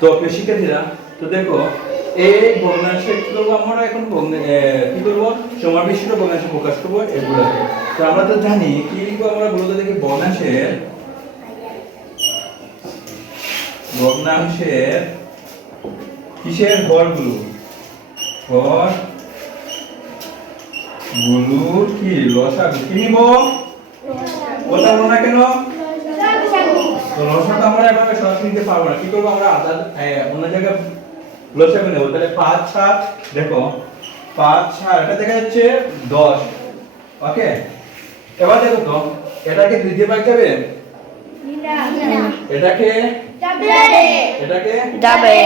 তো প্রিয় শিক্ষার্থীরা তো দেখো এই ভগ্নাংশে কি করব আমরা এখন কি করব? সমাবেশিত ভগ্নাংশে প্রকাশ করব এগুলোকে তো আমরা তো জানি কি লিখব আমরা বলতে দেখি ভগ্নাংশের ভগ্নাংশের কিসের হরগুলো হরগুলোর কি? লসাগু। কি নিব? কথা বলো না কেন? নিতে পারব না। কি করব আমরা? আদা এ, অন্য জায়গায় লসাগু নেব তাহলে পাঁচ সাত দেখো পাঁচ সাত এটা দেখা যাচ্ছে দশ। ওকে? এবার দেখো তো এটাকে দুই দিয়ে ভাগ যাবে? এটাকে এটাকে যাবে।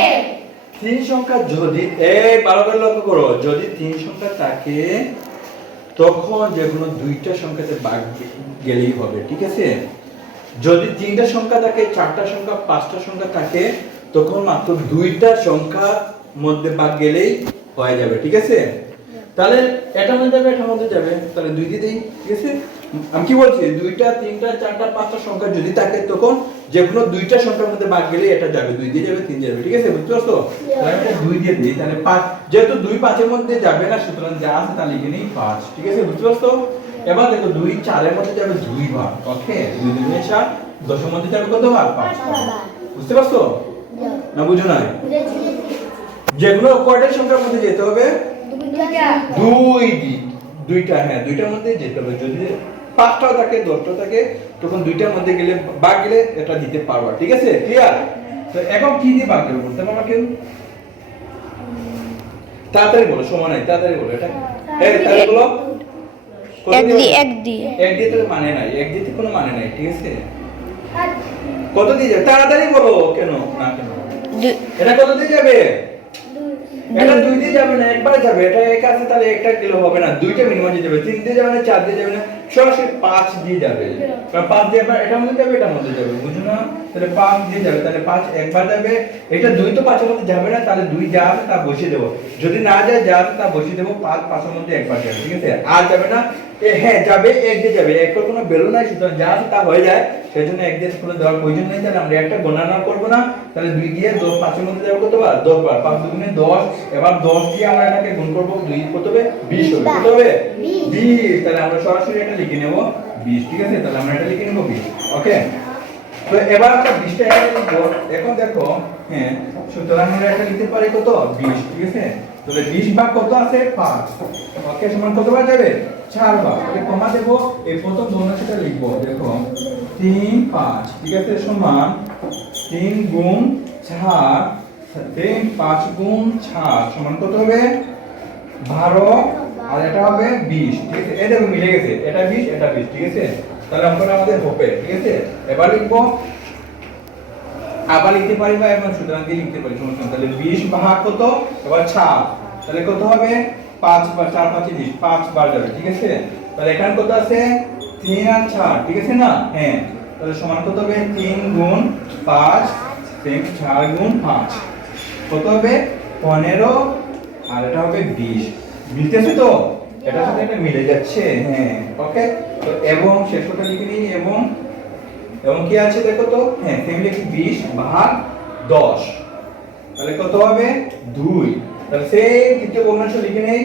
তিন সংখ্যা যদি এই ভালো করে লক্ষ্য করো যদি তিন সংখ্যা থাকে তখন যে কোনো দুইটা সংখ্যাতে ভাগ গেলেই হবে ঠিক আছে? যদি তিনটা সংখ্যা থাকে, চারটা সংখ্যা, পাঁচটা সংখ্যা থাকে, তখন মাত্র দুইটা সংখ্যার মধ্যে বাদ গেলেই হয়ে যাবে, ঠিক আছে? তাহলে এটার মধ্যে যাবে এটার মধ্যে যাবে, তাহলে দুই দিয়ে ঠিক আছে? আমি কি বলছি? দুইটা, তিনটা, চারটা, পাঁচটা সংখ্যা যদি থাকে, তখন যে কোনো দুইটা সংখ্যার মধ্যে ভাগ গেলে এটা যাবে, দুই দিয়ে যাবে, তিন দিয়ে যাবে, ঠিক আছে? বুঝতে পারছ? তাহলে এটা দুই দিয়ে দিই, তাহলে পাঁচ, যেহেতু দুই পাঁচের মধ্যে যাবে না, সুতরাং যা আছে তা লিখে নিই পাঁচ, ঠিক আছে? বুঝতে পারছ? এবার দেখো দুই চারের মধ্যে যাবে দুই ভাগ ওকে? দুই দুই চার দশের মধ্যে যাবে কত ভাগ? পাঁচ বুঝতে পারছ? না বুঝো না যেগুলো কয়টার সংখ্যার মধ্যে যেতে হবে দুই দুইটা হ্যাঁ দুইটার মধ্যে যেতে হবে। যদি পাঁচটাও থাকে দশটাও থাকে তখন দুইটার মধ্যে গেলে বাদ গেলে এটা দিতে পারবা ঠিক আছে? ক্লিয়ার তো এখন কি দিয়ে বাদ দেবো বলতে পারবা কেউ? তাড়াতাড়ি বলো সময় নাই তাড়াতাড়ি বলো এটা এই তাড়াতাড়ি বলো। এক দিয়ে? এক দিয়ে। এক দিয়ে তো মানে নাই এক দিয়ে তো কোনো মানে নাই ঠিক আছে? কত দিয়ে যাবে? তাড়াতাড়ি বলো কেন? না কেন? দু- এটা কত দিয়ে যাবে? এটা দুই দিয়ে যাবে না একবার যাবে। এটা এক আছে তাহলে একটা কিলো হবে না। দুইটা মিনিমাম দিয়ে যাবে। তিন দিয়ে যাবে না চার দিয়ে যাবে না। সরাসরি পাঁচ দিয়ে যাবে। কারণ পাঁচ দিয়ে একবার এটার মধ্যে যাবে এটার মধ্যে যাবে বুঝো না? তাহলে পাঁচ দিয়ে যাবে তাহলে পাঁচ একবার যাবে। এটা দুই তো পাঁচের মধ্যে যাবে না তাহলে দুই যা আছে তা বসিয়ে দেবো। যদি না যায় যা আছে তা বসিয়ে দেবো পাঁচ পাঁচের মধ্যে একবার যাবে ঠিক আছে? আর যাবে না হ্যাঁ যাবে এক দিয়ে যাবে এক কোনো বেরো নাই সুতরাং যা আছে তা হয়ে যায়। সেই জন্য এক দিয়ে কোনো দেওয়ার প্রয়োজন নেই তাহলে আমরা একটা গণনা করব না। তাহলে দুই দিয়ে দশ পাঁচের মধ্যে যাবে কত বার? দশ বার। পাঁচ দুগুণে দশ এবার দশ দিয়ে আমরা এটাকে গুণ করব দুই কত হবে? বিশ হবে কত হবে? বিশ। তাহলে আমরা সরাসরি এটা লিখে নেব বিশ, ঠিক আছে? তাহলে আমরা এটা লিখে নেব বিশ ওকে তো এবার আমরা বিশটা এখানে লিখব। এখন দেখো হ্যাঁ সুতরাং আমরা এটা লিখতে পারি কত? বিশ, ঠিক আছে? তাহলে বিশ ভাগ কত আছে? পাঁচ ওকে সমান কত বার যাবে? চার বার তাহলে কমা দেবো, এই প্রথম ভগ্নাংশটা লিখব, দেখো, তিন, পাঁচ, ঠিক আছে? সমান তিন গুণ চার, তিন, পাঁচ গুণ চার, সমান কত হবে? বারো আর এটা হবে বিশ, ঠিক আছে? দেখো মিলে গেছে। এটা বিশ এটা বিশ, ঠিক আছে? তাহলে অঙ্কটা আমাদের হবে ঠিক আছে? এবার লিখব, আবার লিখতে পারি বা এবং সুতরাং দিয়ে লিখতে পারি, সমস্যা তাহলে বিশ ভাগ কত? এবার ছাপ তাহলে কত হবে? পাঁচ বার চার পাঁচে বিশ পাঁচ বার যাবে, ঠিক আছে? তাহলে এখানে কত আছে? তিন আর চার, ঠিক আছে না? হ্যাঁ। তাহলে সমান কত হবে? তিন গুণ পাঁচ তিন চার গুণ পাঁচ। কত হবে? পনেরো, আর এটা হবে বিশ। মিলতেছে তো? এটার সাথে এটা মিলে যাচ্ছে। হ্যাঁ। ওকে তো এবং শেষ কথা লিখে নিই এবং এবং কি আছে দেখো তো? হ্যাঁ সেমি লিখি বিশ ভাগ দশ। তাহলে কত হবে? দুই। তাহলে সেই দ্বিতীয় ভগ্নাংশ লিখে নেই।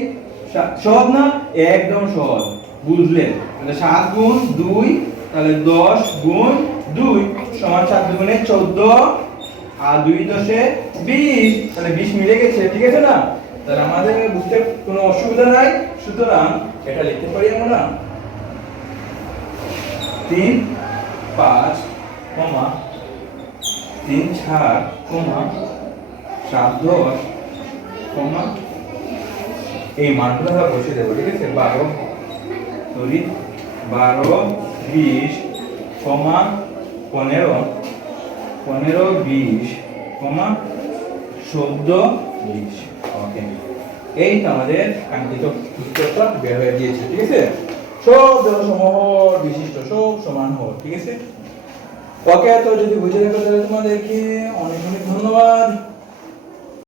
সহজ না? একদম সহজ। বুঝলেন? তাহলে সাত গুণ দুই তাহলে দশ গুণ দুই সমান সাত দুগুণে চোদ্দ আর দুই দশে বিশ। তাহলে বিশ মিলে গেছে ঠিক আছে না? তাহলে আমাদের বুঝতে কোনো অসুবিধা নাই, সুতরাং এটা লিখতে পারি আমরা? তিন পাঁচ কমা, তিন চার কমা, সাত দশ কমা। এই মানগুলো আমরা বসিয়ে দেবো, ঠিক আছে? বারো সরি বারো, বিশ, কমা, পনেরো পনেরো, বিশ, কমা, চোদ্দ, বিশ। ওকে এই আমাদের কাঙ্ক্ষিত উত্তরটা বের হয়ে গিয়েছে ঠিক আছে? সব যত বিশিষ্ট, সব সমান হোক, ঠিক আছে? ওকে, তো যদি বুঝে থাকো তাহলে তোমাদেরকে অনেক অনেক ধন্যবাদ।